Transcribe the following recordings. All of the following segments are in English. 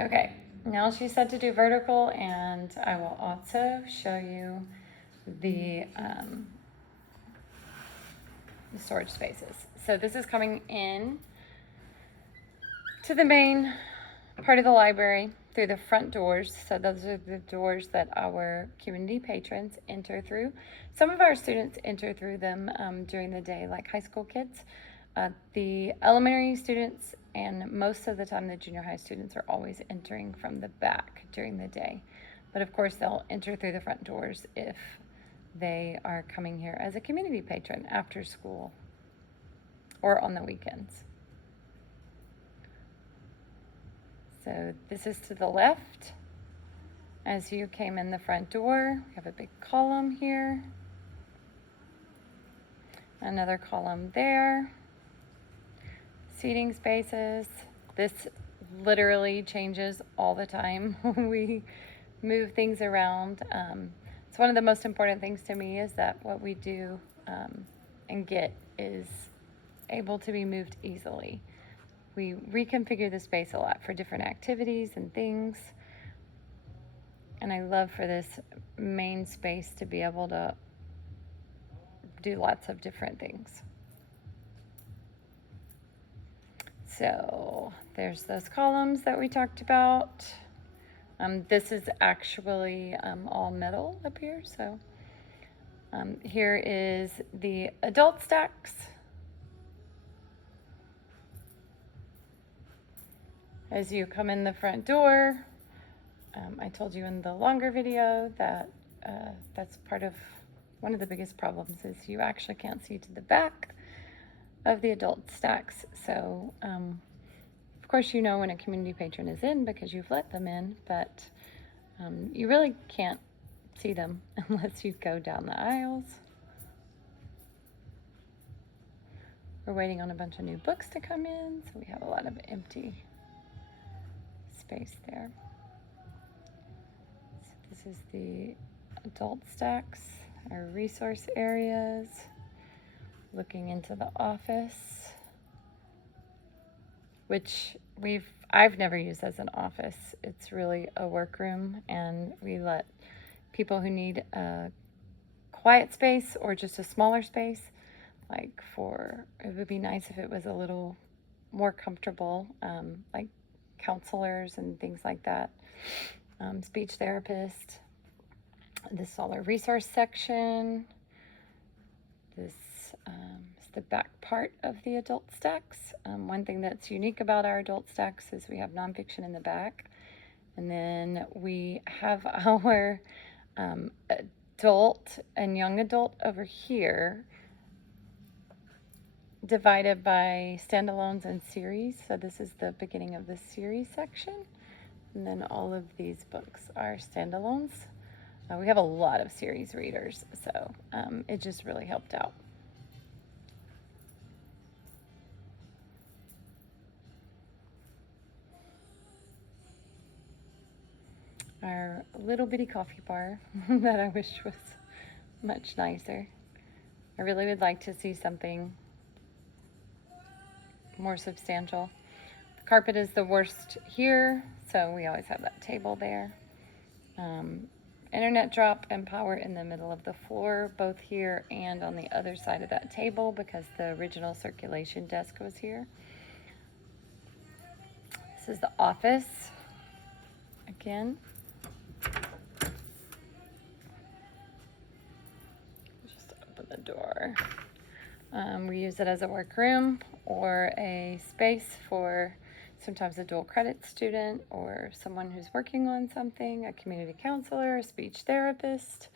Okay, now she said to do vertical, and I will also show you the storage spaces. So this is coming in to the main part of the library through the front doors. So those are the doors that our community patrons enter through. Some of our students enter through them during the day, like high school kids. The elementary students and most of the time the junior high students are always entering from the back during the day. But of course they'll enter through the front doors if they are coming here as a community patron after school or on the weekends. So this is to the left. As you came in the front door, we have a big column here. Another column there. Seating spaces. This literally changes all the time. We move things around. It's one of the most important things to me is that what we do and get is able to be moved easily. We reconfigure the space a lot for different activities and things. And I love for this main space to be able to do lots of different things. So there's those columns that we talked about. This is actually all metal up here. So here is the adult stacks. As you come in the front door, I told you in the longer video that that's part of one of the biggest problems is you actually can't see to the back of the adult stacks. So of course you know when a community patron is in because you've let them in, but you really can't see them unless you go down the aisles. We're waiting on a bunch of new books to come in, so we have a lot of empty space there. So this is the adult stacks, our resource areas, looking into the office, which I've never used as an office. It's really a workroom, and we let people who need a quiet space or just a smaller space, it would be nice if it was a little more comfortable, like counselors and things like that, speech therapist. This is all our resource section. This is the back part of the adult stacks. One thing that's unique about our adult stacks is we have nonfiction in the back, and then we have our adult and young adult over here divided by standalones and series. So this is the beginning of the series section, and then all of these books are standalones. We have a lot of series readers, so it just really helped out. Our little bitty coffee bar that I wish was much nicer. I really would like to see something more substantial. The carpet is the worst here, so we always have that table there. Internet drop and power in the middle of the floor, both here and on the other side of that table because the original circulation desk was here. This is the office again. Just open the door. We use it as a workroom or a space for sometimes a dual credit student or someone who's working on something, a community counselor, a speech therapist,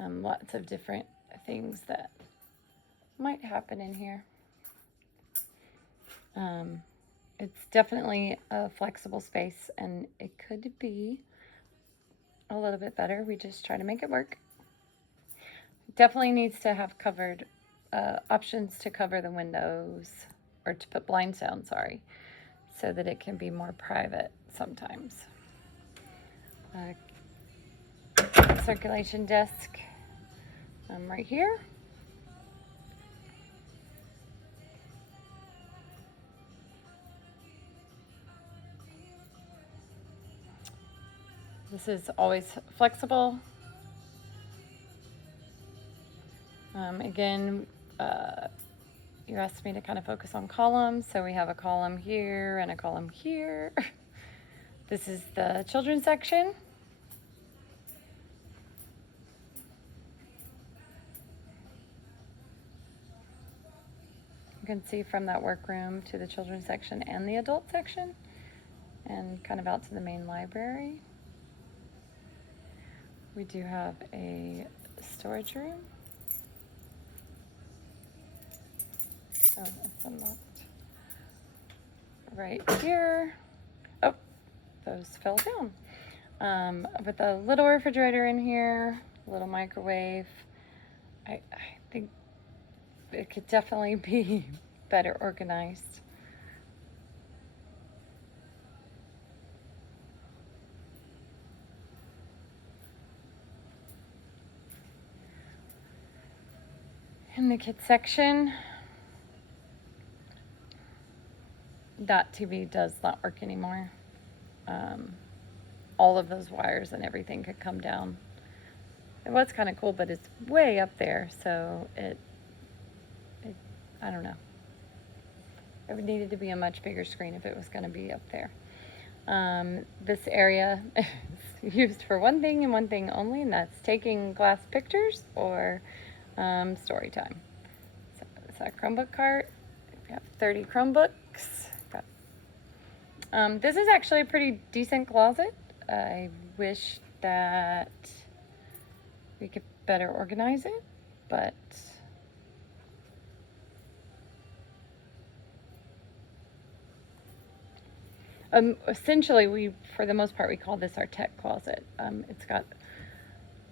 lots of different things that might happen in here. It's definitely a flexible space, and it could be a little bit better. We just try to make it work. Definitely needs to have covered options to cover the windows, or to put blinds down, sorry, so that it can be more private sometimes. Circulation desk right here. This is always flexible. Again, you asked me to kind of focus on columns, so we have a column here and a column here. This is the children's section. You can see from that workroom to the children's section and the adult section, and kind of out to the main library. We do have a storage room. Oh, it's unlocked. Right here. Oh, those fell down. With a little refrigerator in here, a little microwave. I think it could definitely be better organized. In the kids section, that TV does not work anymore. All of those wires and everything could come down. It was kind of cool, but it's way up there, so it I don't know. It needed to be a much bigger screen if it was going to be up there. This area is used for one thing and one thing only, and that's taking class pictures or story time. So it's a Chromebook cart. We have 30 Chromebooks. This is actually a pretty decent closet. I wish that we could better organize it, but essentially, for the most part, we call this our tech closet. It's got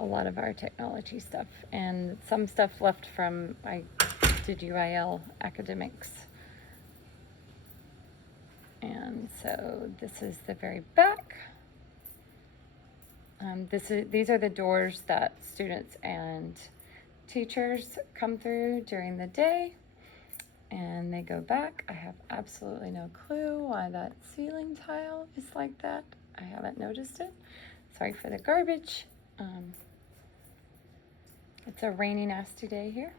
a lot of our technology stuff and some stuff left from I did UIL academics. And so this is the very back. These are the doors that students and teachers come through during the day, and they go back. I have absolutely no clue why that ceiling tile is like that. I haven't noticed it. Sorry for the garbage. It's a rainy, nasty day here.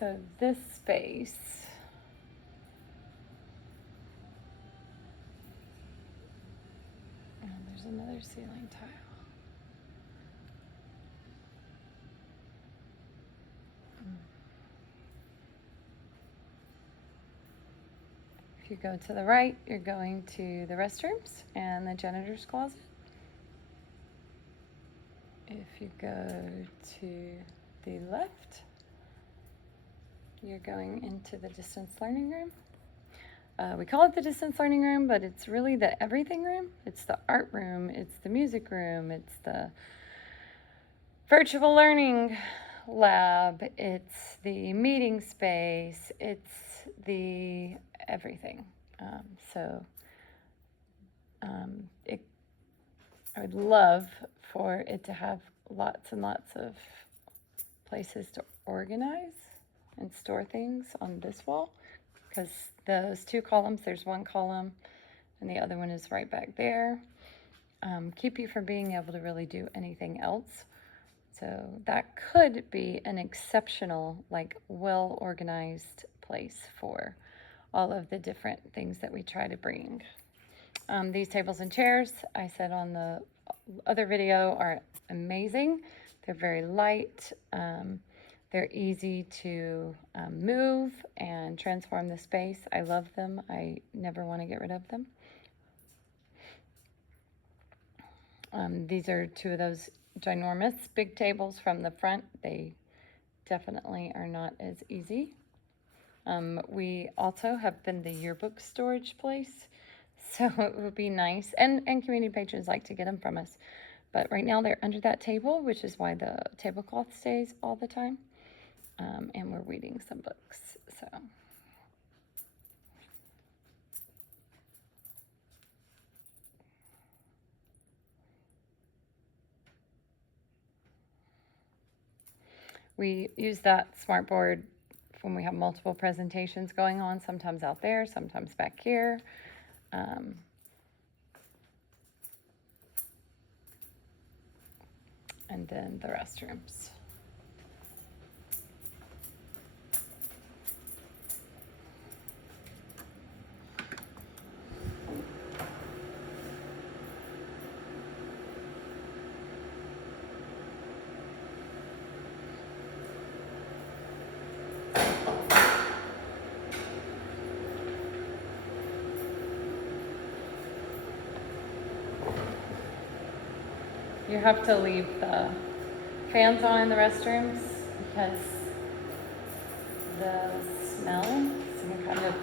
So this space, and there's another ceiling tile. If you go to the right, you're going to the restrooms and the janitor's closet. If you go to the left, you're going into the distance learning room. We call it the distance learning room, but it's really the everything room. It's the art room, it's the music room, it's the virtual learning lab, it's the meeting space, it's the everything. I would love for it to have lots and lots of places to organize and store things on this wall, because those two columns, there's one column and the other one is right back there. Keep you from being able to really do anything else. So that could be an exceptional, like, well-organized place for all of the different things that we try to bring. These tables and chairs, I said on the other video, are amazing. They're very light. They're easy to move and transform the space. I love them. I never want to get rid of them. These are two of those ginormous big tables from the front. They definitely are not as easy. We also have been the yearbook storage place, so it would be nice, and community patrons like to get them from us. But right now they're under that table, which is why the tablecloth stays all the time. And we're reading some books, so. We use that smartboard when we have multiple presentations going on, sometimes out there, sometimes back here. and then the restrooms. You have to leave the fans on in the restrooms because the some kind of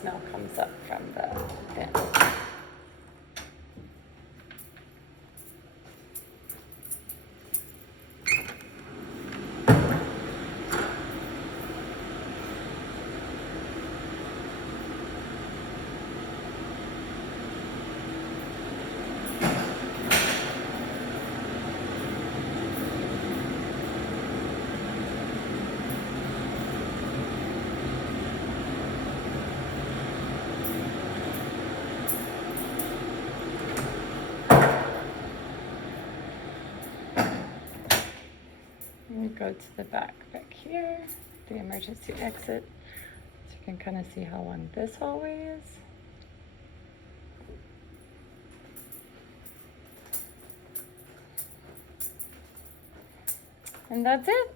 smell comes up from the vent. We go to the back here, the emergency exit. So you can kind of see how long this hallway is. And that's it.